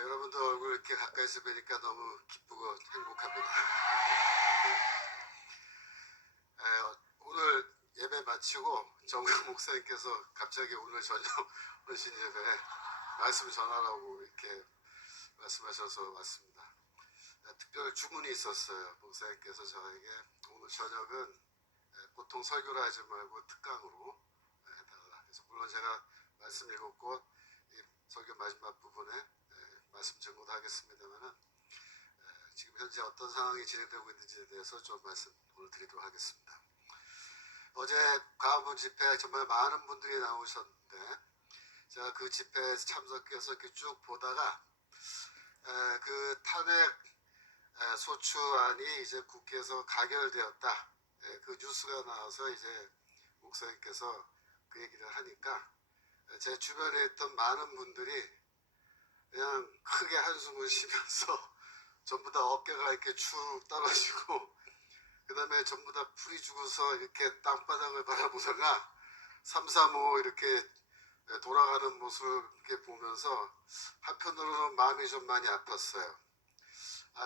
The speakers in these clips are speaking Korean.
여러분들 얼굴 이렇게 가까이서 뵈니까 너무 기쁘고 행복합니다. 오늘 예배 마치고 정강 목사님께서 갑자기 오늘 저녁 헌신 예배에 말씀 전하라고 이렇게 말씀하셔서 왔습니다. 특별히 주문이 있었어요. 목사님께서 저에게 오늘 저녁은 보통 설교를 하지 말고 특강으로 해달라. 그래서 물론 제가 말씀 읽었고 이 설교 마지막 부분에 말씀 증거도 하겠습니다만은 지금 현재 어떤 상황이 진행되고 있는지에 대해서 좀 말씀 오늘 드리도록 하겠습니다. 어제 가부 집회에 정말 많은 분들이 나오셨는데 제가 그 집회에 참석해서 이렇게 쭉 보다가 그 탄핵 소추안이 이제 국회에서 가결되었다. 그 뉴스가 나와서 이제 목사님께서 그 얘기를 하니까 제 주변에 있던 많은 분들이 그냥 크게 한숨을 쉬면서 전부 다 어깨가 이렇게 축 떨어지고 그 다음에 전부 다 풀이 죽어서 이렇게 땅바닥을 바라보다가 335 이렇게 돌아가는 모습을 이렇게 보면서 한편으로는 마음이 좀 많이 아팠어요.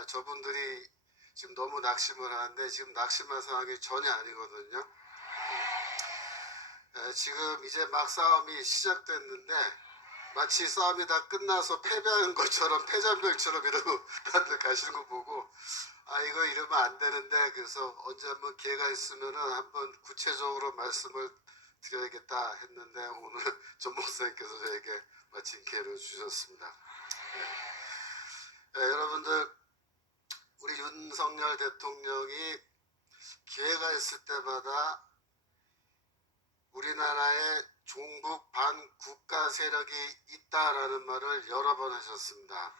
저분들이 지금 너무 낙심을 하는데 지금 낙심한 상황이 전혀 아니거든요. 지금 이제 막 싸움이 시작됐는데 마치 싸움이 다 끝나서 패배한 것처럼 패자병처럼 이러고 다들 가시는 거 보고 이거 이러면 안 되는데 그래서 언제 한번 기회가 있으면은 한번 구체적으로 말씀을 드려야겠다 했는데 오늘 전 목사님께서 저에게 마침 기회를 주셨습니다. 여러분들 우리 윤석열 대통령이 기회가 있을 때마다 우리나라에 종북 반국가 세력이 있다라는 말을 여러 번 하셨습니다.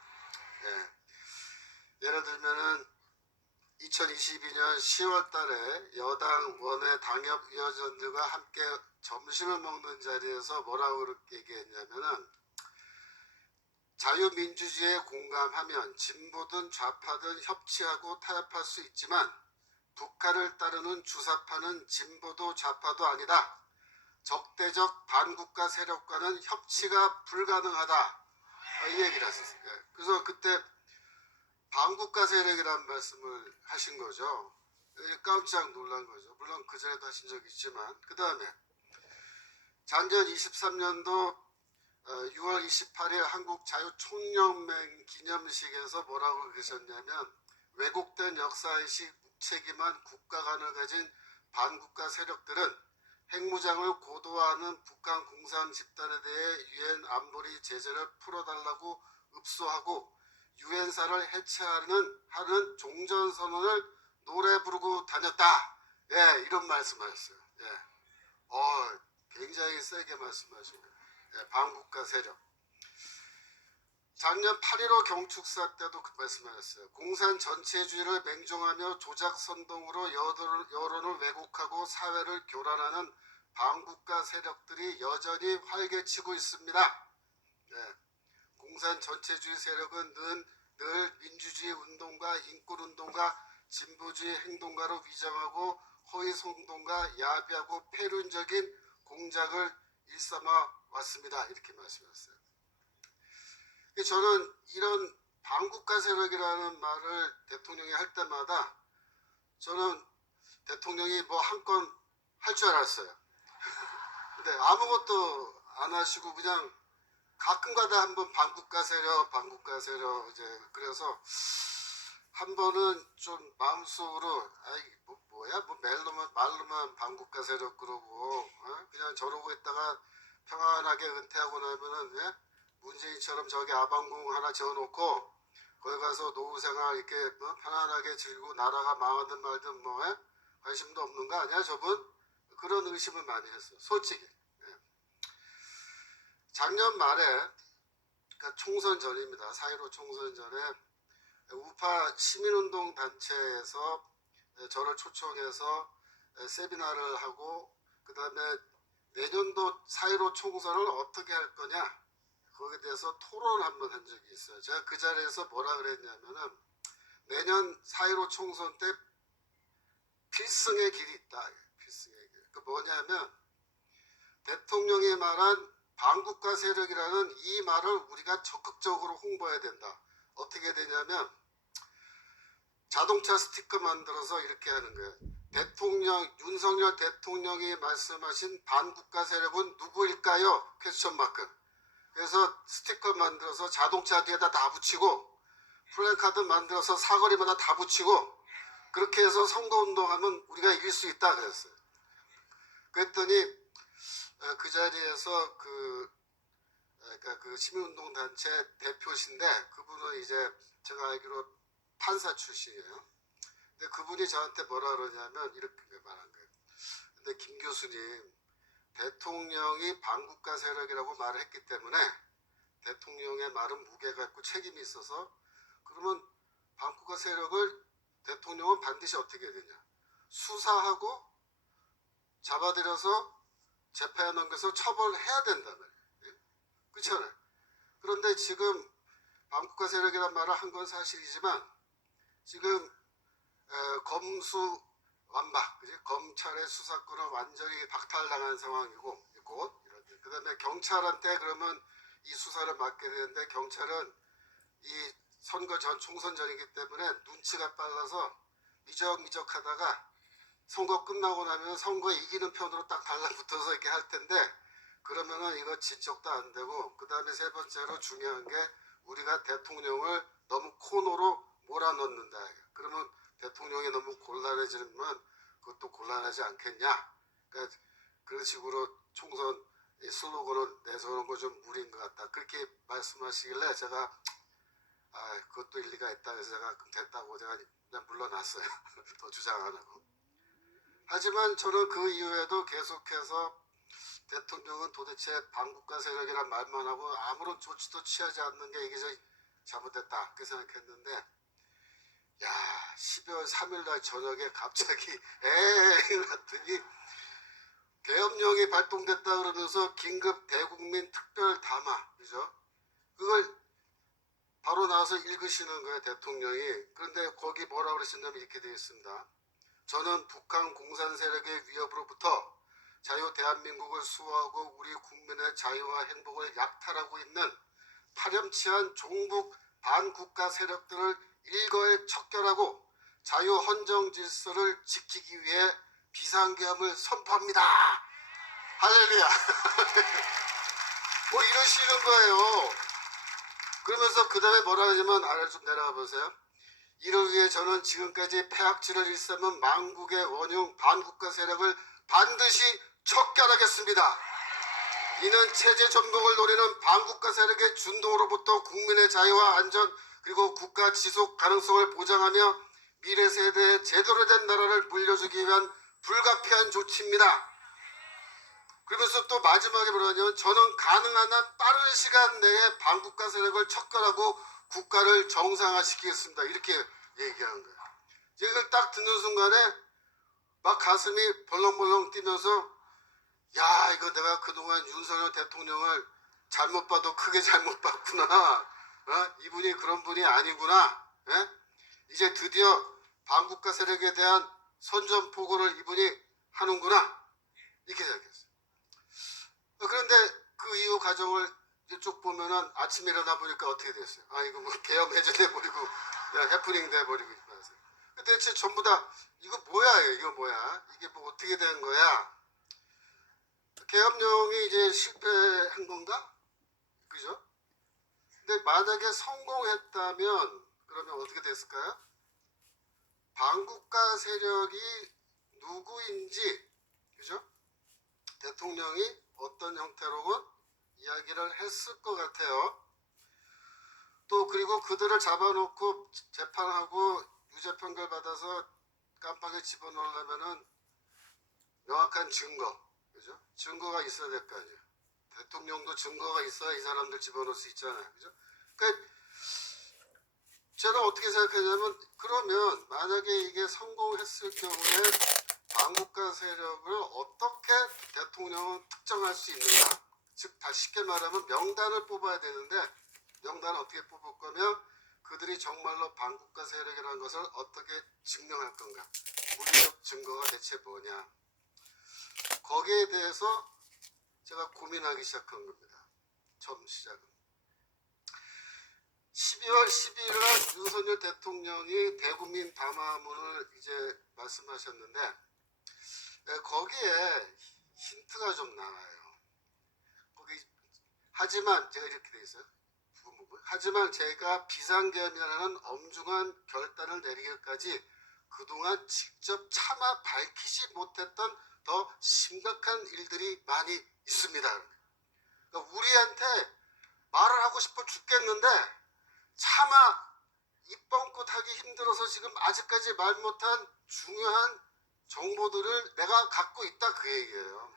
예를 들면은 2022년 10월 달에 여당 원외 당협위원장들과 함께 점심을 먹는 자리에서 뭐라고 그렇게 얘기했냐면은 자유민주주의에 공감하면 진보든 좌파든 협치하고 타협할 수 있지만 북한을 따르는 주사파는 진보도 좌파도 아니다. 적대적 반국가 세력과는 협치가 불가능하다. 이 얘기를 하셨어요. 그래서 그때 반국가 세력이라는 말씀을 하신 거죠. 깜짝 놀란 거죠. 물론 그 전에도 하신 적이 있지만 그 다음에 작년 23년도 6월 28일 한국자유총연맹 기념식에서 뭐라고 그러셨냐면 왜곡된 역사의식 무책임한 국가관을 가진 반국가 세력들은 핵무장을 고도화하는 북한 공산 집단에 대해 유엔 안보리 제재를 풀어달라고 읍소하고 유엔사를 해체하는 종전선언을 노래 부르고 다녔다. 이런 말씀하셨어요. 굉장히 세게 말씀하시고 반국가 세력. 작년 8.15 경축사 때도 그 말씀하셨어요. 공산 전체주의를 맹종하며 조작 선동으로 여론을 왜곡하고 사회를 교란하는 반국가 세력들이 여전히 활개치고 있습니다. 공산 전체주의 세력은 늘 민주주의 운동가, 인권운동가, 진보주의 행동가로 위장하고 허위송동과 야비하고 폐륜적인 공작을 일삼아 왔습니다. 이렇게 말씀하셨어요. 저는 이런 반국가 세력이라는 말을 대통령이 할 때마다 저는 대통령이 뭐 한 건 할 줄 알았어요. 근데 아무것도 안 하시고 그냥 가끔가다 한번 반국가 세력 이제 그래서 한 번은 좀 마음속으로 뭐야 말로만 반국가 세력 그러고 그냥 저러고 있다가 평안하게 은퇴하고 나면은 문재인처럼 저기 아방궁 하나 지어놓고 거기 가서 노후생활 이렇게 편안하게 즐기고 나라가 망하든 말든 관심도 없는 거 아니야 저분? 그런 의심을 많이 했어요. 솔직히. 작년 말에 그러니까 총선 전입니다. 4.15 총선 전에 우파 시민운동 단체에서 저를 초청해서 세미나를 하고 그 다음에 내년도 4.15 총선을 어떻게 할 거냐 거기에 대해서 토론을 한번 한 적이 있어요. 제가 그 자리에서 뭐라 그랬냐면은 내년 4.15 총선 때 필승의 길이 있다. 필승의 길. 그 뭐냐면 대통령이 말한 반국가 세력이라는 이 말을 우리가 적극적으로 홍보해야 된다. 어떻게 되냐면 자동차 스티커 만들어서 이렇게 하는 거예요. 윤석열 대통령이 말씀하신 반국가 세력은 누구일까요? 퀘스천 마크. 그래서 스티커 만들어서 자동차 뒤에다 다 붙이고 플래카드 만들어서 사거리마다 다 붙이고 그렇게 해서 선거운동하면 우리가 이길 수 있다 그랬어요. 그랬더니 그 자리에서 그러니까 그 시민운동단체 대표신데 그분은 이제 제가 알기로 판사 출신이에요. 근데 그분이 저한테 뭐라 그러냐면 이렇게 말한 거예요. 근데 김 교수님, 대통령이 반국가 세력이라고 말을 했기 때문에 대통령의 말은 무게가 있고 책임이 있어서 그러면 반국가 세력을 대통령은 반드시 어떻게 해야 되냐. 수사하고 잡아들여서 재판에 넘겨서 처벌해야 된단 말이에요. 그렇잖아요. 그런데 지금 반국가 세력이란 말을 한 건 사실이지만 지금 검수완박, 검찰의 수사권을 완전히 박탈당한 상황이고 있고 그 다음에 경찰한테 그러면 이 수사를 맡게 되는데 경찰은 이 선거 전 총선 전이기 때문에 눈치가 빨라서 미적미적하다가 선거 끝나고 나면 선거 이기는 편으로 딱 달라붙어서 이렇게 할 텐데 그러면은 이거 진척도 안 되고 그 다음에 세 번째로 중요한 게 우리가 대통령을 너무 코너로 몰아넣는다. 그러면 대통령이 너무 곤란해지면 그것도 곤란하지 않겠냐. 그러니까 그런 식으로 총선 슬로건을 내세우는 거 좀 무리인 것 같다. 그렇게 말씀하시길래 제가 그것도 일리가 있다. 그래서 제가 됐다고 제가 그냥 물러났어요. 더 주장 안 하고. 하지만 저는 그 이후에도 계속해서 대통령은 도대체 반국가 세력이란 말만 하고 아무런 조치도 취하지 않는 게 이게 잘못됐다. 그렇게 생각했는데 야 12월 3일날 저녁에 갑자기 에이 났더니 계엄령이 발동됐다 그러면서 긴급 대국민 특별 담화 그죠? 그걸 바로 나와서 읽으시는 거예요 대통령이. 그런데 거기 뭐라고 그러셨냐면 이렇게 되어 있습니다. 저는 북한 공산 세력의 위협으로부터 자유 대한민국을 수호하고 우리 국민의 자유와 행복을 약탈하고 있는 파렴치한 종북 반국가 세력들을 일거에 척결하고 자유 헌정 질서를 지키기 위해 비상계엄을 선포합니다. 할렐루야. 뭐 이러시는 거예요. 그러면서 그 다음에 뭐라 하냐면 아래 좀 내려가 보세요. 이를 위해 저는 지금까지 폐악질을 일삼은 망국의 원흉 반국가 세력을 반드시 척결하겠습니다. 이는 체제 전복을 노리는 반국가 세력의 준동으로부터 국민의 자유와 안전 그리고 국가 지속 가능성을 보장하며 미래 세대에 제대로 된 나라를 물려주기 위한 불가피한 조치입니다. 그러면서 또 마지막에 뭐라냐면 저는 가능한 한 빠른 시간 내에 반국가 세력을 척결하고 국가를 정상화시키겠습니다. 이렇게 얘기하는 거예요. 이걸 딱 듣는 순간에 막 가슴이 벌렁벌렁 뛰면서 야 이거 내가 그동안 윤석열 대통령을 잘못 봐도 크게 잘못 봤구나. 이분이 그런 분이 아니구나. 이제 드디어 반국가 세력에 대한 선전포고를 이분이 하는구나. 이렇게 생각했어요. 그런데 그 이후 과정을 쭉 보면은 아침에 일어나 보니까 어떻게 됐어요? 이거 뭐 계엄 해제돼버리고 해프닝 돼버리고 있어요. 대체 전부 다 이거 뭐야 이거 뭐야 이게 뭐 어떻게 된 거야? 계엄령이 이제 실패한 건가? 그죠? 근데 만약에 성공했다면 그러면 어떻게 됐을까요? 반국가 세력이 누구인지 그죠? 대통령이 어떤 형태로건 이야기를 했을 것 같아요. 또 그리고 그들을 잡아놓고 재판하고 유죄 판결 받아서 깜빵에 집어넣으려면은 명확한 증거, 그죠? 증거가 있어야 될 거 아니에요. 대통령도 증거가 있어야 이 사람들 집어넣을 수 있잖아요, 그죠? 그러니까 저는 어떻게 생각하냐면 그러면 만약에 이게 성공했을 경우에 반국가 세력을 어떻게 대통령은 특정할 수 있는가? 즉 다시 쉽게 말하면 명단을 뽑아야 되는데 명단을 어떻게 뽑을 거며 그들이 정말로 반국가 세력이라는 것을 어떻게 증명할 건가? 물리적 증거가 대체 뭐냐? 거기에 대해서 제가 고민하기 시작한 겁니다. 처음 시작은. 12월 12일 날 윤석열 대통령이 대국민 담화문을 이제 말씀하셨는데 거기에 힌트가 좀 나와요. 거기 하지만 제가 이렇게 돼 있어요. 하지만 제가 비상계엄이라는 엄중한 결단을 내리기까지 그동안 직접 차마 밝히지 못했던 더 심각한 일들이 많이 있습니다. 그러니까 우리한테 말을 하고 싶어 죽겠는데 차마 입 뻥긋 하기 힘들어서 지금 아직까지 말 못한 중요한 정보들을 내가 갖고 있다 그 얘기예요.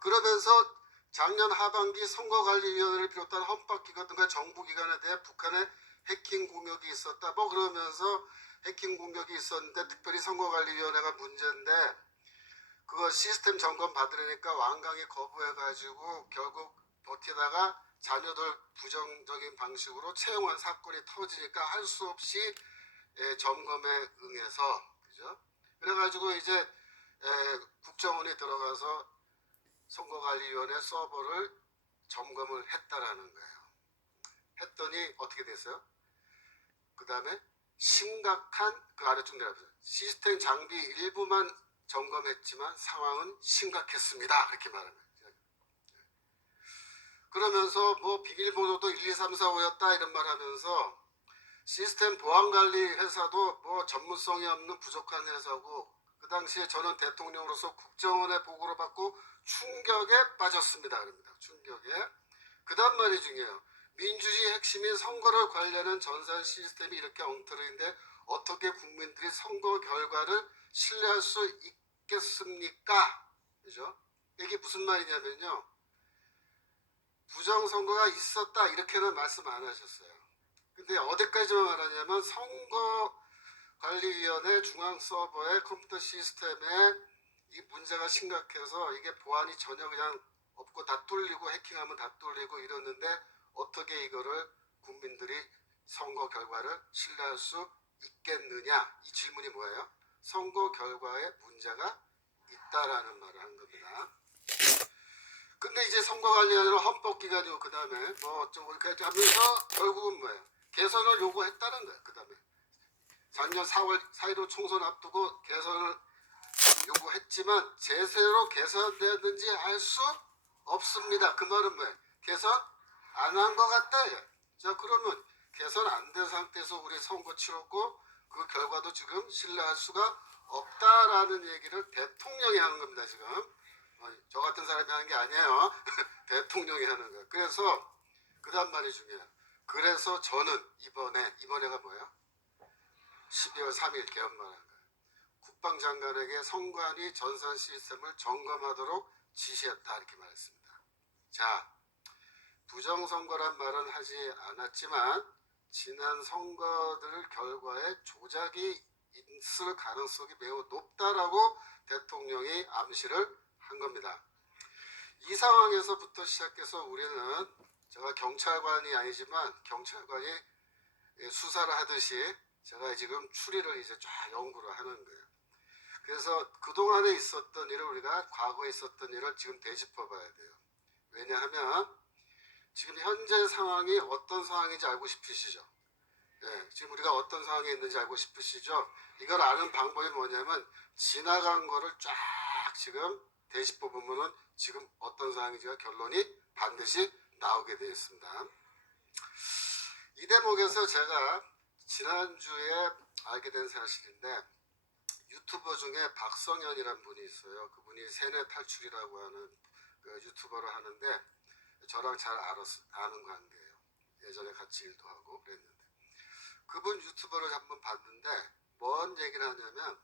그러면서 작년 하반기 선거관리위원회를 비롯한 헌법기관 등과 정부기관에 대해 북한의 해킹 공격이 있었다. 뭐 그러면서 해킹 공격이 있었는데 특별히 선거관리위원회가 문제인데 그거 시스템 점검 받으려니까 완강히 거부해가지고 결국 버티다가 자녀들 부정적인 방식으로 채용한 사건이 터지니까 할 수 없이 점검에 응해서 그죠? 그래가지고 이제 국정원이 들어가서 선거관리위원회 서버를 점검을 했다라는 거예요. 했더니 어떻게 됐어요? 그 다음에 심각한 그 아래쪽 내려보세요. 시스템 장비 일부만 점검했지만 상황은 심각했습니다. 그렇게 말합니다. 그러면서 뭐 비밀번호도 1, 2, 3, 4, 5였다 이런 말 하면서 시스템 보안관리 회사도 뭐 전문성이 없는 부족한 회사고 그 당시에 저는 대통령으로서 국정원의 보고를 받고 충격에 빠졌습니다. 그럽니다. 충격에. 그 다음 말이 중요해요. 민주주의 핵심인 선거를 관리하는 전산 시스템이 이렇게 엉터리인데 어떻게 국민들이 선거 결과를 신뢰할 수 있겠습니까? 그죠? 이게 무슨 말이냐면요. 부정선거가 있었다 이렇게는 말씀 안 하셨어요. 근데 어디까지만 말하냐면 선거관리위원회 중앙 서버의 컴퓨터 시스템에 이 문제가 심각해서 이게 보안이 전혀 그냥 없고 다 뚫리고 해킹하면 다 뚫리고 이러는데 어떻게 이거를 국민들이 선거 결과를 신뢰할 수 있겠느냐 이 질문이 뭐예요? 선거 결과에 문제가 있다라는 말을 한 겁니다. 근데 이제 선거관리위원회는 헌법기관이고 그 다음에 뭐 어쩌고 이렇게 하면서 결국은 뭐예요? 개선을 요구했다는 거예요. 그 다음에 작년 4월 4.15 총선 앞두고 개선을 요구했지만 제대로 개선되었는지 알 수 없습니다. 그 말은 뭐예요? 개선 안 한 것 같다. 자 그러면 개선 안 된 상태에서 우리 선거 치렀고 그 결과도 지금 신뢰할 수가 없다라는 얘기를 대통령이 하는 겁니다. 지금 저 같은 사람이 하는 게 아니에요. 대통령이 하는 거예요. 그래서 그 다음 말이 중요해요. 그래서 저는 이번에가 뭐야? 12월 3일 개헌만 한 거예요. 국방장관에게 선관위 전산 시스템을 점검하도록 지시했다 이렇게 말했습니다. 자, 부정선거란 말은 하지 않았지만 지난 선거들 결과에 조작이 있을 가능성이 매우 높다라고 대통령이 암시를 한 겁니다. 이 상황에서부터 시작해서 우리는 제가 경찰관이 아니지만 경찰관이 수사를 하듯이 제가 지금 추리를 이제 쫙 연구를 하는 거예요. 그래서 그동안에 있었던 일을 우리가 과거에 있었던 일을 지금 되짚어 봐야 돼요. 왜냐하면 지금 현재 상황이 어떤 상황인지 알고 싶으시죠? 지금 우리가 어떤 상황에 있는지 알고 싶으시죠? 이걸 아는 방법이 뭐냐면 지나간 거를 쫙 지금 되짚어 보면은 지금 어떤 상황인지가 결론이 반드시 나오게 되어 있습니다. 이 대목에서 제가 지난주에 알게 된 사실인데 유튜버 중에 박성현이라는 분이 있어요. 그분이 세뇌 탈출이라고 하는 그 유튜버를 하는데 저랑 잘 아는 관계예요. 예전에 같이 일도 하고 그랬는데 그분 유튜버를 한번 봤는데 뭔 얘기를 하냐면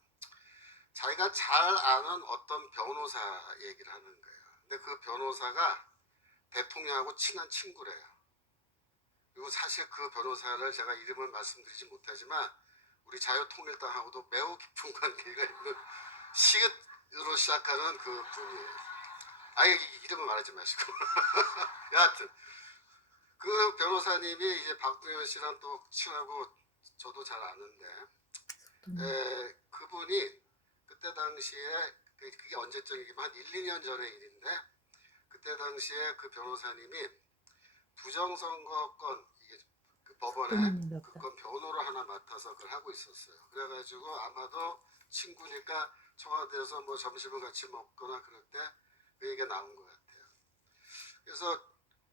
자기가 잘 아는 어떤 변호사 얘기를 하는 거예요. 근데 그 변호사가 대통령하고 친한 친구래요. 그리고 사실 그 변호사를 제가 이름을 말씀드리지 못하지만 우리 자유통일당하고도 매우 깊은 관계가 있는 시읒으로 시작하는 그 분이에요. 아예 이름을 말하지 마시고. 여하튼 그 변호사님이 이제 박동현 씨랑 또 친하고 저도 잘 아는데 그분이 그때 당시에 그게 언제적이기만 한 1, 2년 전의 일인데 그때 당시에 그 변호사님이 부정선거권 이게 그 법원에 대표님인가 그 보다. 건 변호를 하나 맡아서 그걸 하고 있었어요. 그래가지고 아마도 친구니까 청와대에서 뭐 점심을 같이 먹거나 그럴 때 그 얘기가 나온 것 같아요. 그래서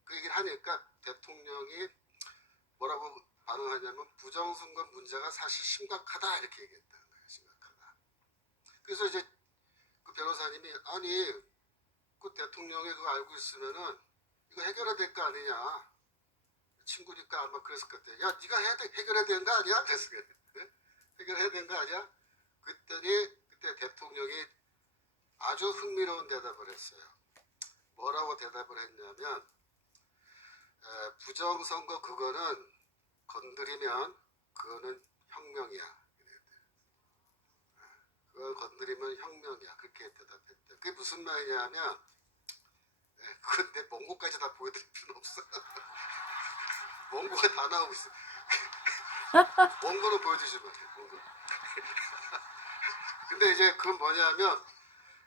그 얘기를 하니까 대통령이 뭐라고 반응하냐면 부정선거 문제가 사실 심각하다 이렇게 얘기했다는 거예요. 심각하다. 그래서 이제 그 변호사님이 아니 그 대통령이 그거 알고 있으면은 이거 해결해야 될 거 아니냐. 친구니까 아마 그랬을 것 같아요. 야 네가 해결해야 되는 거 아니야? 그래서 해결해야 되는 거 아니야? 그랬더니 그때 대통령이 아주 흥미로운 대답을 했어요. 뭐라고 대답을 했냐면 부정선거 그거는 건드리면 그거는 혁명이야. 그걸 건드리면 혁명이야. 그렇게 대답했대. 그게 무슨 말이냐면 그건 내 원고까지 다 보여드릴 필요는 없어. 원고가 다 나오고 있어. 원고로 보여주시면 돼. 원고. 근데 이제 그건 뭐냐면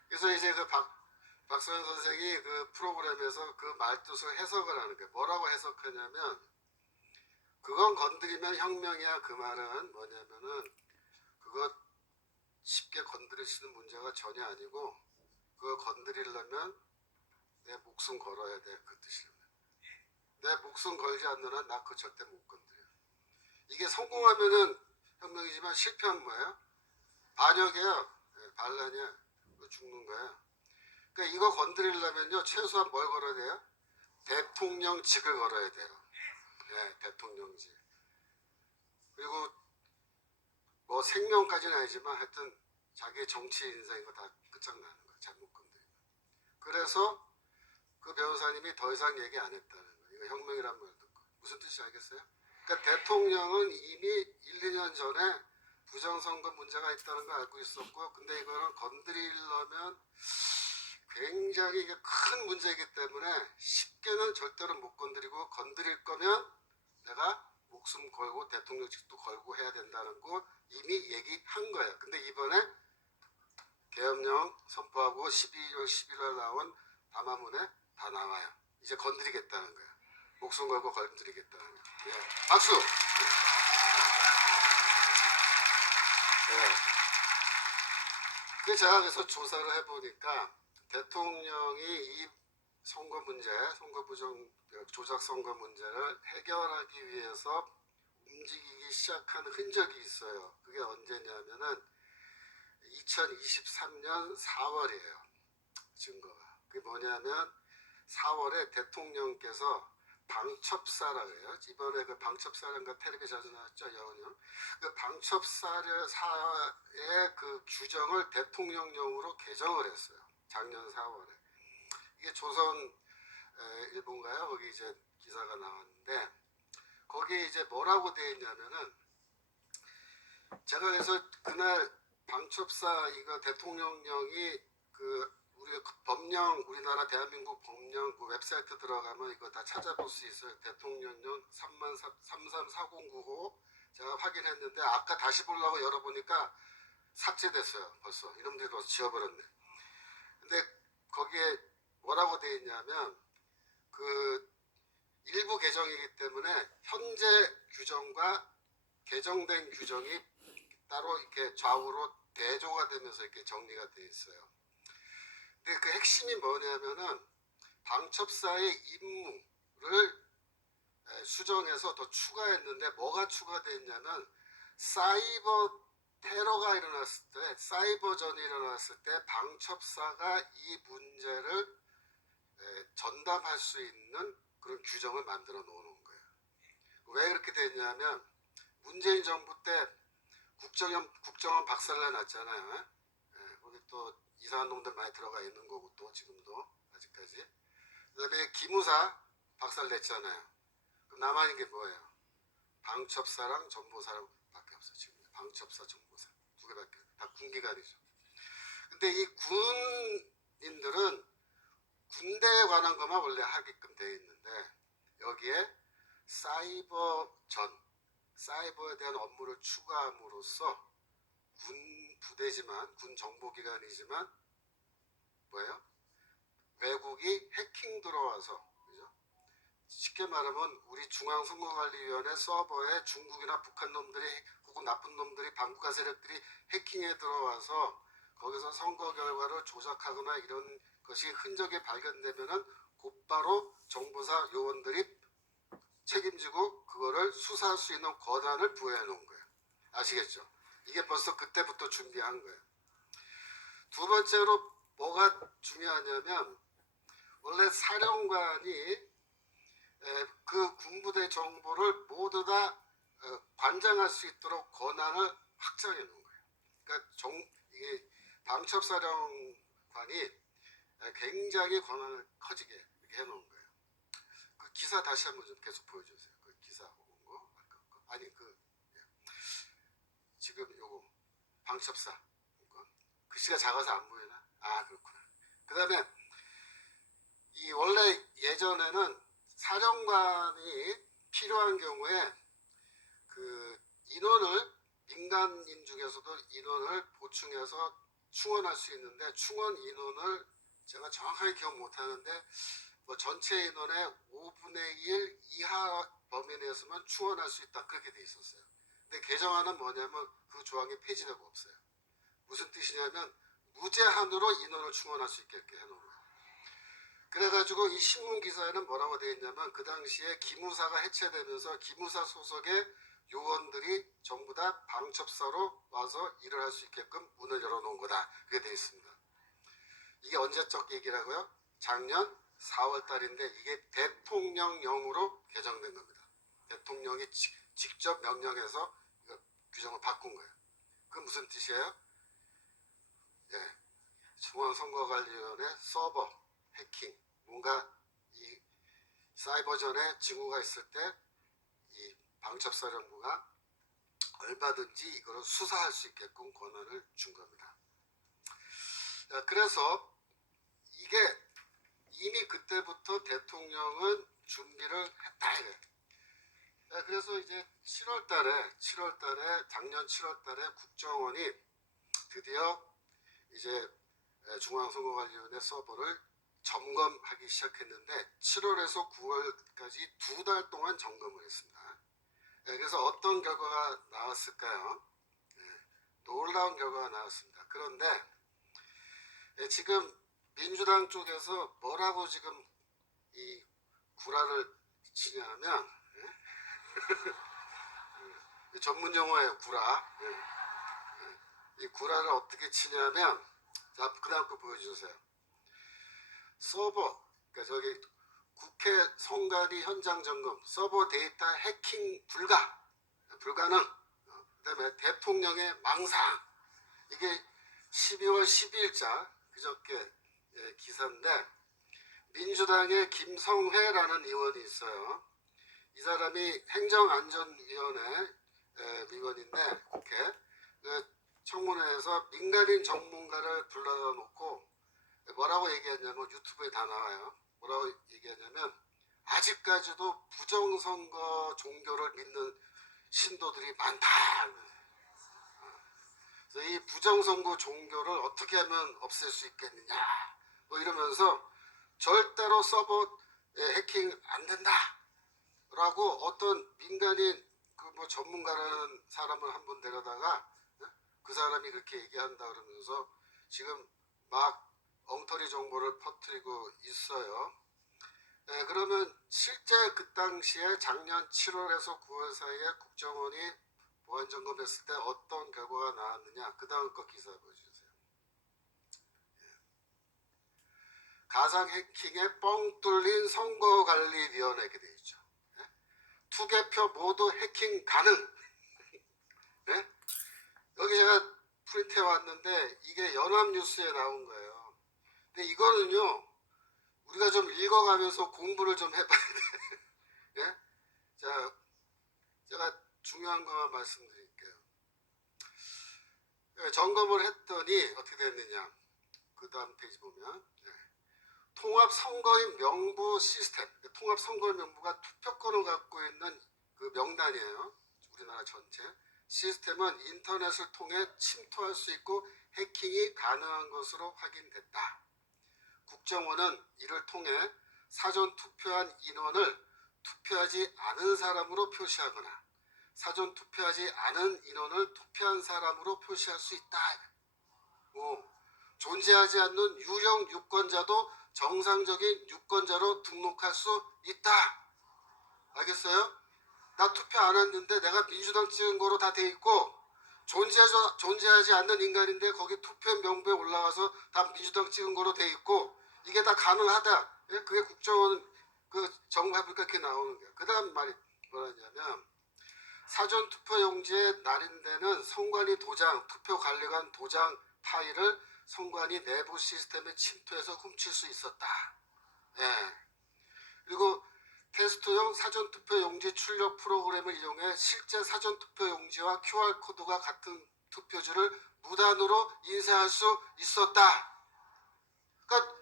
그래서 이제 그 박소연 선생이 그 프로그램에서 그 말뜻을 해석을 하는 거예요. 뭐라고 해석하냐면 그건 건드리면 혁명이야. 그 말은 뭐냐면은 그거 쉽게 건드릴 수 있는 문제가 전혀 아니고 그거 건드리려면 내 목숨 걸어야 돼. 그 뜻이랍니다. 내 목숨 걸지 않는 한 나 그거 절대 못 건드려. 이게 성공하면은 혁명이지만 실패하면 뭐예요? 반역이에요. 반란이야. 죽는 거야. 그러니까 이거 건드리려면요 최소한 뭘 걸어야 돼요? 대통령직을 걸어야 돼요. 네, 대통령직. 그리고 뭐 생명까지는 아니지만 하여튼 자기의 정치 인생 이거 다 끝장나는 거야. 잘못 건드리면. 그래서 그 변호사님이 더 이상 얘기 안 했다는 거예요. 이거 혁명이란 말 듣고. 무슨 뜻인지 알겠어요? 그러니까 대통령은 이미 1, 2년 전에 부정선거 문제가 있다는 걸 알고 있었고 근데 이거는 건드리려면 굉장히 이게 큰 문제이기 때문에 쉽게는 절대로 못 건드리고 건드릴 거면 내가 목숨 걸고 대통령직도 걸고 해야 된다는 거 이미 얘기한 거예요. 근데 이번에 계엄령 선포하고 12월 10일에 나온 담화문에 다 나와요. 이제 건드리겠다는 거예요. 목숨 걸고 건드리겠다는 거예요. 예. 박수! 예. 그 제가 그래서 조사를 해보니까 대통령이 이 선거 문제, 선거 부정 조작 선거 문제를 해결하기 위해서 움직이기 시작한 흔적이 있어요. 그게 언제냐면은 2023년 4월이에요. 증거가. 그게 뭐냐면 4월에 대통령께서 방첩사라 그래요. 이번에 그 방첩사령과 텔레비 자주 나왔죠, 여운형. 그 방첩사의 그 규정을 대통령령으로 개정을 했어요. 작년 4월에. 이게 조선 일본가요? 거기 이제 기사가 나왔는데 거기에 이제 뭐라고 되어 있냐면은 제가 그래서 그날 방첩사 이거 대통령령이 그 우리 법령 우리나라 대한민국 법령 그 웹사이트 들어가면 이거 다 찾아볼 수 있어요. 대통령령 334095 제가 확인했는데 아까 다시 보려고 열어보니까 삭제됐어요. 벌써 이놈들이 벌써 지워버렸네. 근데 거기에 뭐라고 되어 있냐면 그 일부 개정이기 때문에 현재 규정과 개정된 규정이 따로 이렇게 좌우로 대조가 되면서 이렇게 정리가 되어 있어요. 근데 그 핵심이 뭐냐면은 방첩사의 임무를 수정해서 더 추가했는데 뭐가 추가되었냐면 사이버 테러가 일어났을 때 사이버전이 일어났을 때 방첩사가 이 문제를 전담할 수 있는 그런 규정을 만들어 놓는 거예요. 왜 그렇게 됐냐면 문재인 정부 때 국정원 박살내 났잖아요. 거기 또 이상한 놈들 많이 들어가 있는 거고 또 지금도 아직까지. 그다음에 기무사 박살냈잖아요. 그럼 남아있는 게 뭐예요? 방첩사랑 정보사랑밖에 없어 지금. 방첩사, 정보사 두 개밖에 다 군기관이죠. 근데 이 군인들은 군대에 관한 것만 원래 하게끔 되어 있는데 여기에 사이버에 대한 업무를 추가함으로써 군 부대지만 군 정보기관이지만 뭐예요? 외국이 해킹 들어와서, 그죠? 쉽게 말하면 우리 중앙선거관리위원회 서버에 중국이나 북한 놈들이 혹은 나쁜 놈들이 반국가 세력들이 해킹에 들어와서 거기서 선거 결과를 조작하거나 이런 것이 흔적이 발견되면은 곧바로 정보사 요원들이 책임지고 그거를 수사할 수 있는 권한을 부여해 놓은 거예요. 아시겠죠? 이게 벌써 그때부터 준비한 거예요. 두 번째로 뭐가 중요하냐면 원래 사령관이 그 군부대 정보를 모두 다 관장할 수 있도록 권한을 확장해 놓은 거예요. 그러니까 이게 방첩사령관이 굉장히 권한을 커지게 이렇게 해놓은 거예요. 그 기사 다시 한번 좀 계속 보여주세요. 그 기사 온 거, 아니 예. 지금 요거 방첩사 글씨가 작아서 안 보이나? 아 그렇구나. 그 다음에 이 원래 예전에는 사령관이 필요한 경우에 그 인원을 민간인 중에서도 인원을 보충해서 충원할 수 있는데 충원 인원을 제가 정확하게 기억 못하는데 뭐 전체 인원의 5분의 1 이하 범위 내에서만 충원할 수 있다 그렇게 돼 있었어요. 근데 개정안은 뭐냐면 그 조항이 폐지되고 없어요. 무슨 뜻이냐면 무제한으로 인원을 충원할 수 있게 해놓은 거예요. 그래가지고 이 신문 기사에는 뭐라고 되어 있냐면 그 당시에 기무사가 해체되면서 기무사 소속의 요원들이 전부 다 방첩사로 와서 일을 할 수 있게끔 문을 열어놓은 거다. 그게 되어 있습니다. 이게 언제적 얘기라고요? 작년 4월 달인데 이게 대통령령으로 개정된 겁니다. 대통령이 직접 명령해서 규정을 바꾼 거예요. 그건 무슨 뜻이에요? 예, 중앙선거관리위원회 서버 해킹, 뭔가 이 사이버전에 징후가 있을 때 이 방첩사령부가 얼마든지 이거를 수사할 수 있게끔 권한을 준 겁니다. 그래서 이게 이미 그때부터 대통령은 준비를 했다 이래. 그래서 이제 7월달에 작년 7월달에 국정원이 드디어 이제 중앙선거관리위원회 서버를 점검하기 시작했는데 7월에서 9월까지 2달 동안 점검을 했습니다. 그래서 어떤 결과가 나왔을까요? 놀라운 결과가 나왔습니다. 그런데 지금 민주당 쪽에서 뭐라고 지금 이 구라를 치냐면 전문 용어예요. 구라. 이 구라를 어떻게 치냐면 자, 그 다음 거 보여주세요. 서버, 그러니까 저기 국회 선관위 현장 점검, 서버 데이터 해킹 불가능. 그다음에 대통령의 망상. 이게 12월 12일자 그저께 기사인데 민주당의 김성회라는 의원이 있어요. 이 사람이 행정안전위원회 위원인데 국회 그 청문회에서 민간인 전문가를 불러다 놓고 뭐라고 얘기했냐면 유튜브에 다 나와요. 뭐라고 얘기하냐면 아직까지도 부정선거 종교를 믿는 신도들이 많다. 그래서 이 부정선거 종교를 어떻게 하면 없앨 수 있겠느냐 뭐 이러면서 절대로 서버 해킹 안 된다 라고 어떤 민간인 그 뭐 전문가라는 사람을 한번 데려다가 그 사람이 그렇게 얘기한다 그러면서 지금 막 엉터리 정보를 퍼뜨리고 있어요. 그러면 실제 그 당시에 작년 7월에서 9월 사이에 국정원이 보안 점검했을 때 어떤 결과가 나왔느냐 그 다음 거 기사 보여주세요. 가상 해킹에 뻥 뚫린 선거관리위원회 이렇게 되어 있죠. 투개표 모두 해킹 가능. 네? 여기 제가 프린트해 왔는데 이게 연합뉴스에 나온 거예요. 근데 이거는요 우리가 좀 읽어가면서 공부를 좀 해봐야 돼. 예? 자, 제가 중요한 것만 말씀드릴게요. 점검을 했더니 어떻게 됐느냐. 그 다음 페이지 보면 통합선거인 명부 시스템, 통합선거인 명부가 투표권을 갖고 있는 그 명단이에요. 우리나라 전체. 시스템은 인터넷을 통해 침투할 수 있고 해킹이 가능한 것으로 확인됐다. 국정원은 이를 통해 사전 투표한 인원을 투표하지 않은 사람으로 표시하거나 사전 투표하지 않은 인원을 투표한 사람으로 표시할 수 있다. 존재하지 않는 유령 유권자도 정상적인 유권자로 등록할 수 있다. 알겠어요? 나 투표 안 했는데 내가 민주당 찍은 거로 다 돼 있고 존재하지 않는 인간인데 거기 투표 명부에 올라가서 다 민주당 찍은 거로 돼 있고 이게 다 가능하다. 그게 국정원 그 정부해보니까 그렇게 나오는 거야. 그 다음 말이 뭐냐면 사전 투표 용지에 날인되는 선관위 도장, 투표관리관 도장 파일을 선관위 내부 시스템에 침투해서 훔칠 수 있었다. 예. 그리고 테스트용 사전투표 용지 출력 프로그램을 이용해 실제 사전투표 용지와 QR코드가 같은 투표지를 무단으로 인쇄할 수 있었다. 그러니까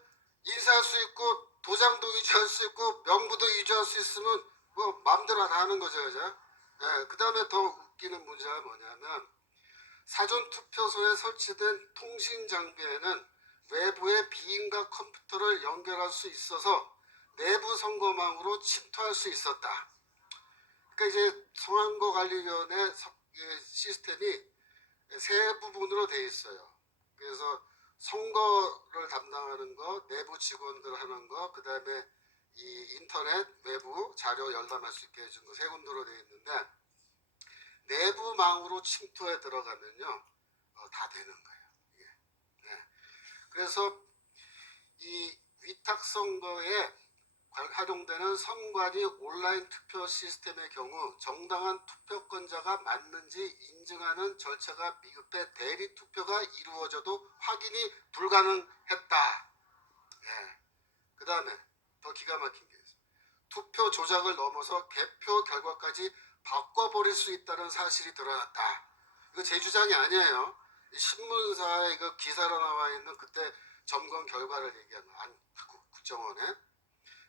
인쇄할 수 있고 도장도 위조할 수 있고 명부도 위조할 수 있으면 뭐 마음대로 다 하는 거죠. 그죠? 예, 그 다음에 더 웃기는 문제가 뭐냐면 사전투표소에 설치된 통신장비에는 외부의 비인가 컴퓨터를 연결할 수 있어서 내부 선거망으로 침투할 수 있었다. 그러니까 이제 선거관리위원회 시스템이 세 부분으로 되어 있어요. 그래서 선거를 담당하는 거, 내부 직원들 하는 거, 그 다음에 이 인터넷 외부 자료 열람할 수 있게 해준 거 세 군데로 되어 있는데 내부망으로 침투해 들어가면요 다 되는 거예요. 이게. 네. 그래서 이 위탁선거에 활용되는 선관위 온라인 투표 시스템의 경우 정당한 투표권자가 맞는지 인증하는 절차가 미흡해 대리 투표가 이루어져도 확인이 불가능했다. 예. 그 다음에 더 기가 막힌 게 있어요. 투표 조작을 넘어서 개표 결과까지 바꿔버릴 수 있다는 사실이 드러났다. 이거 제 주장이 아니에요. 신문사에 이거 기사로 나와 있는 그때 점검 결과를 얘기하는 국정원에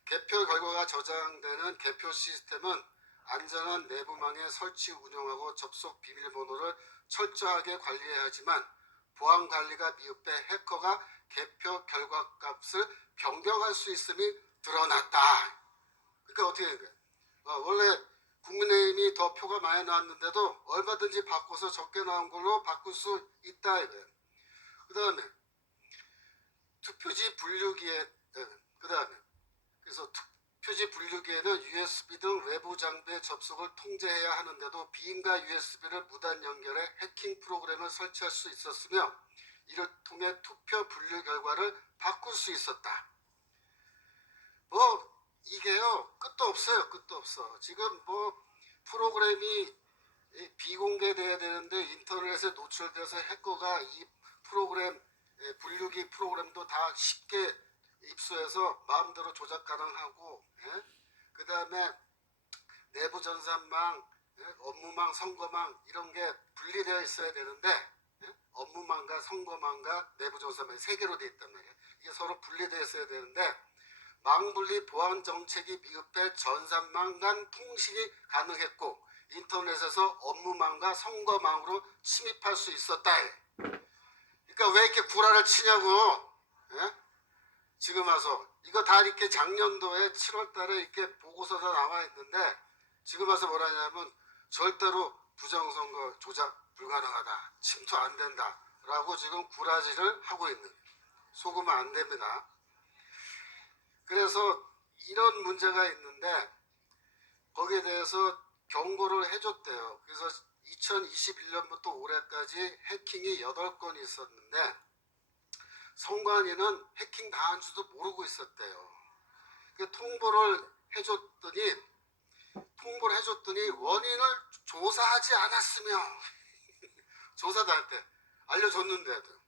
개표 결과가 저장되는 개표 시스템은 안전한 내부망에 설치 운영하고 접속 비밀번호를 철저하게 관리해야 하지만 보안 관리가 미흡해 해커가 개표 결과 값을 변경할 수 있음이 드러났다. 그러니까 어떻게 된 거야? 원래 국민의힘이 더 표가 많이 나왔는데도 얼마든지 바꿔서 적게 나온 걸로 바꿀 수 있다 이거예요. 그 다음에 투표지 분류기에 그 다음에 그래서 투표지 분류기에는 USB 등 외부 장비의 접속을 통제해야 하는데도 비인가 USB를 무단 연결해 해킹 프로그램을 설치할 수 있었으며 이를 통해 투표 분류 결과를 바꿀 수 있었다. 뭐 이게요 끝도 없어요. 끝도 없어. 지금 뭐 프로그램이 비공개돼야 되는데 인터넷에 노출돼서 해커가 이 프로그램 분류기 프로그램도 다 쉽게 입수해서 마음대로 조작 가능하고 그 다음에 내부 전산망, 업무망, 선거망 이런 게 분리되어 있어야 되는데 업무망과 선거망과 내부 전산망이 세 개로 되어 있단 말이에요. 이게 서로 분리되어 있어야 되는데 망분리 보안 정책이 미흡해 전산망 간 통신이 가능했고 인터넷에서 업무망과 선거망으로 침입할 수 있었다. 그러니까 왜 이렇게 구라를 치냐고. 지금 와서 이거 다 이렇게 작년도에 7월 달에 이렇게 보고서가 나와 있는데 지금 와서 뭐라냐면 절대로 부정선거 조작 불가능하다. 침투 안 된다. 라고 지금 구라질을 하고 있는 거예요. 속으면 안 됩니다. 그래서 이런 문제가 있는데 거기에 대해서 경고를 해줬대요. 그래서 2021년부터 올해까지 해킹이 8건 있었는데 선관위는 해킹 당한 줄도 모르고 있었대요. 통보를 해줬더니 원인을 조사하지 않았으며 조사도 할 때 알려줬는데도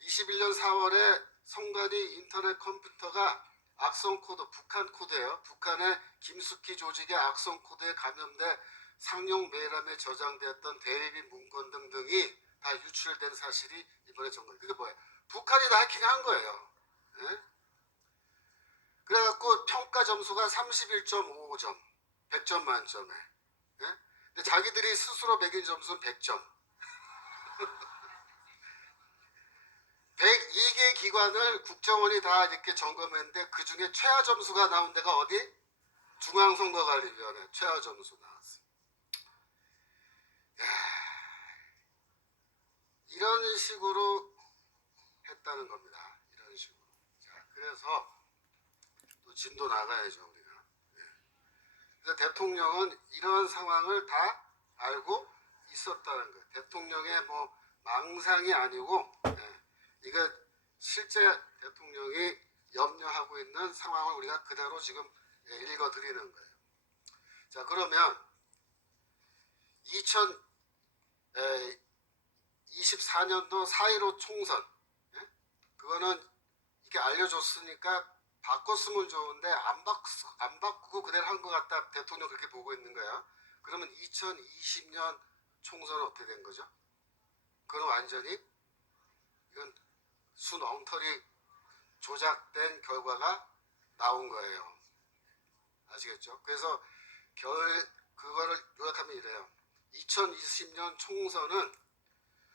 21년 4월에 선관위 인터넷 컴퓨터가 악성 코드, 북한 코드예요. 북한의 김숙희 조직의 악성 코드에 감염돼 상용 메일함에 저장되었던 대리비 문건 등등이 다 유출된 사실이 이번에 점검. 그게 뭐예요? 북한이 다 해킹한 거예요. 그래갖고 평가 점수가 31.55점, 100점 만점에. 근데 자기들이 스스로 매긴 점수는 100점. 102개 기관을 국정원이 다 이렇게 점검했는데 그 중에 최하 점수가 나온 데가 어디? 중앙선거관리위원회 최하 점수 나왔어요. 이런 식으로 했다는 겁니다. 이런 식으로. 자, 그래서 또 진도 나가야죠 우리가. 그래서 대통령은 이런 상황을 다 알고 있었다는 거예요. 대통령의 뭐 망상이 아니고 이거 실제 대통령이 염려하고 있는 상황을 우리가 그대로 지금 읽어드리는 거예요. 자, 그러면 2024년도 4.15 총선, 그거는 이렇게 알려줬으니까 바꿨으면 좋은데 안 바꾸고 그대로 한 것 같다, 대통령 그렇게 보고 있는 거야. 그러면 2020년 총선은 어떻게 된 거죠? 그건 완전히 이건 순 엉터리 조작된 결과가 나온 거예요. 아시겠죠? 그래서 그거를 요약하면 이래요. 2020년 총선은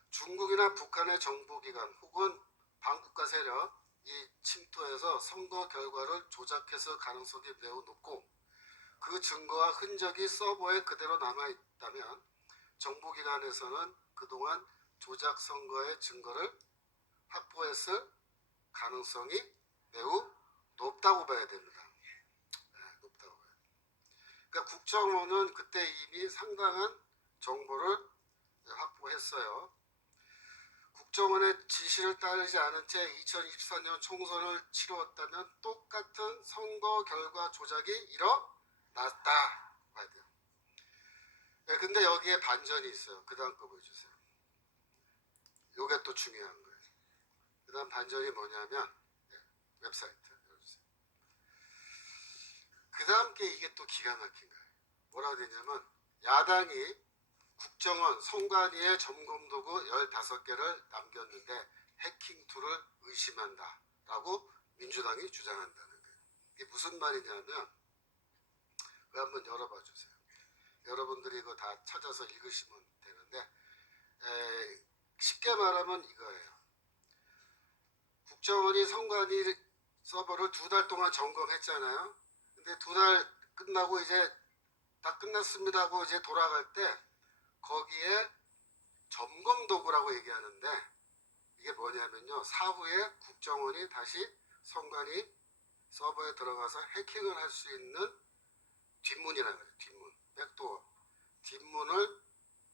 중국이나 북한의 정보기관 혹은 반국가 세력이 침투해서 선거 결과를 조작해서 가능성이 매우 높고 그 증거와 흔적이 서버에 그대로 남아있다면 정보기관에서는 그동안 조작 선거의 증거를 확보했을 가능성이 매우 높다고 봐야 됩니다. 높다고 봐요. 그러니까 국정원은 그때 이미 상당한 정보를 확보했어요. 국정원의 지시를 따르지 않은 채 2024년 총선을 치루었다면 똑같은 선거 결과 조작이 일어났다 봐야 돼요. 근데 여기에 반전이 있어요. 그 다음 거 보여주세요. 요게 또 중요한 거예요. 그 다음 반전이 뭐냐면 웹사이트 열어주세요. 그 다음 게 이게 또 기가 막힌 거예요. 뭐라고 되냐면 야당이 국정원 선관위의 점검도구 15개를 남겼는데 해킹 툴을 의심한다 라고 민주당이 주장한다는 거예요. 이게 무슨 말이냐면 그거 한번 열어봐 주세요. 여러분들이 이거 다 찾아서 읽으시면 되는데 쉽게 말하면 이거예요. 국정원이 선관위 서버를 2달 동안 점검했잖아요. 근데 2달 끝나고 이제 다 끝났습니다 하고 이제 돌아갈 때 거기에 점검 도구라고 얘기하는데 이게 뭐냐면요. 사후에 국정원이 다시 선관위 서버에 들어가서 해킹을 할 수 있는 뒷문이라는 거죠. 뒷문, 백도어. 뒷문을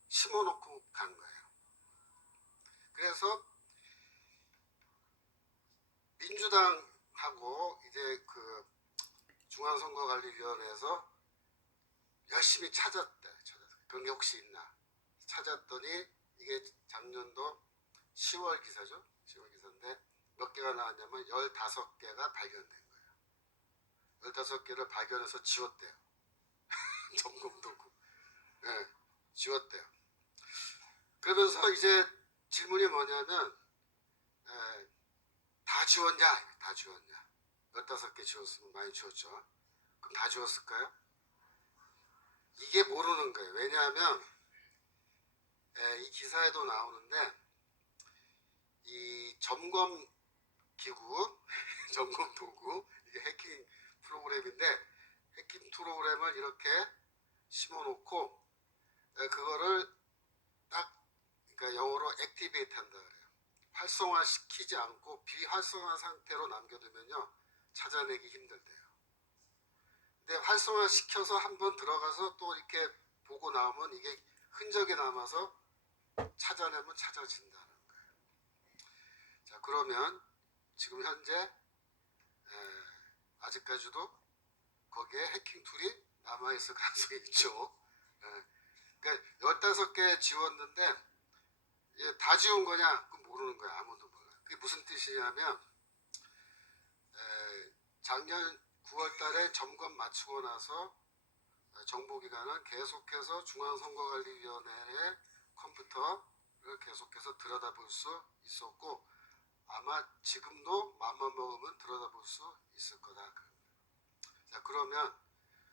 심어놓고 간 거예요. 그래서 민주당하고 이제 그 중앙선거관리위원회에서 열심히 찾았대. 그런 게 혹시 있나? 찾았더니 이게 작년도 10월 기사죠. 10월 기사인데 몇 개가 나왔냐면 15개가 발견된 거예요. 15개를 발견해서 지웠대요. 점검도구. 네, 지웠대요. 그러면서 이제 질문이 뭐냐면 다 지웠냐? 다 지웠냐? 15개 지웠으면 많이 지웠죠. 그럼 다 지웠을까요? 이게 모르는 거예요. 왜냐하면 이 기사에도 나오는데 이 점검 기구, 점검 도구, 이게 해킹 프로그램인데 해킹 프로그램을 이렇게 심어놓고 그거를 딱 그러니까 영어로 액티베이트 한다 그래요. 활성화시키지 않고 비활성화 상태로 남겨두면요 찾아내기 힘들대요. 근데 활성화시켜서 한번 들어가서 또 이렇게 보고 나오면 이게 흔적이 남아서 찾아내면 찾아진다는 거예요. 자, 그러면 지금 현재 아직까지도 거기에 해킹 툴이 남아있을 가능성이 있죠. 그러니까 15개 지웠는데 다 지운 거냐? 그건 모르는 거야. 아무도 몰라. 그게 무슨 뜻이냐면 작년 9월 달에 점검 마치고 나서 정보기관은 계속해서 중앙선거관리위원회의 컴퓨터를 계속해서 들여다볼 수 있었고 아마 지금도 맘만 먹으면 들여다볼 수 있을 거다. 자, 그러면